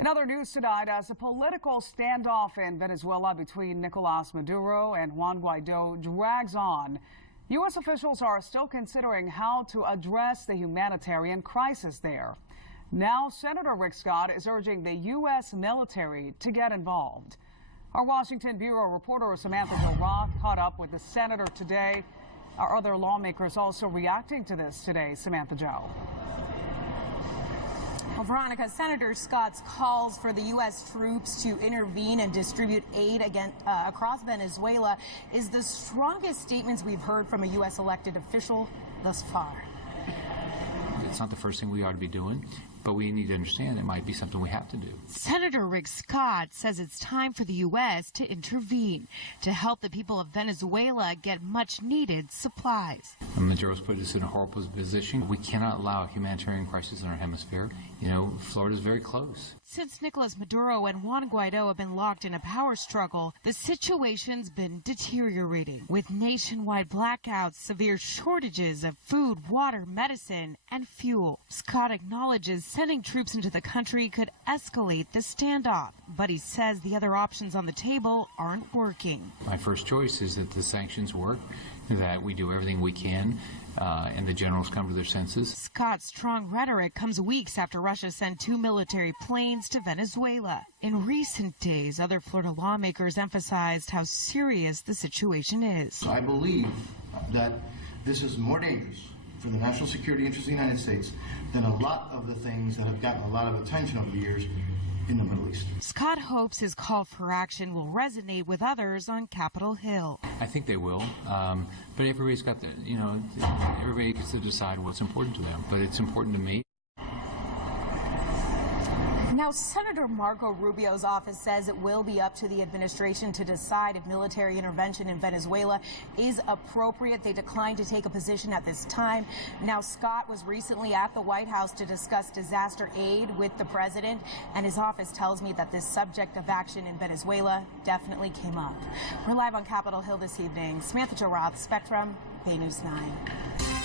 In other news tonight, as a political standoff in Venezuela between Nicolas Maduro and Juan Guaido drags on, U.S. officials are still considering how to address the humanitarian crisis there. Now, Senator Rick Scott is urging the U.S. military to get involved. Our Washington Bureau reporter Samantha-Jo caught up with the senator today. Are other lawmakers also reacting to this today, Samantha-Jo? Well, Veronica, Senator Scott's calls for the U.S. troops to intervene and distribute aid across Venezuela is the strongest statements we've heard from a U.S. elected official thus far. It's not the first thing we ought to be doing, but we need to understand it might be something we have to do. Senator Rick Scott says it's time for the U.S. to intervene to help the people of Venezuela get much-needed supplies. Maduro's put us in a horrible position. We cannot allow a humanitarian crisis in our hemisphere. You know, Florida's very close. Since Nicolas Maduro and Juan Guaido have been locked in a power struggle, the situation's been deteriorating, with nationwide blackouts, severe shortages of food, water, medicine, and fuel. Scott acknowledges sending troops into the country could escalate the standoff, but he says the other options on the table aren't working. My first choice is that the sanctions work, that we do everything we can, and the generals come to their senses. Scott's strong rhetoric comes weeks after Russia sent 2 military planes to Venezuela. In recent days, other Florida lawmakers emphasized how serious the situation is. I believe that this is more dangerous for the national security interests of the United States than a lot of the things that have gotten a lot of attention over the years in the Middle East. Scott hopes his call for action will resonate with others on Capitol Hill. I think they will, but everybody's got everybody gets to decide what's important to them, but it's important to me. Now, Senator Marco Rubio's office says it will be up to the administration to decide if military intervention in Venezuela is appropriate. They declined to take a position at this time. Now, Scott was recently at the White House to discuss disaster aid with the president, and his office tells me that this subject of action in Venezuela definitely came up. We're live on Capitol Hill this evening. Samantha-Jo, Spectrum, Bay News 9.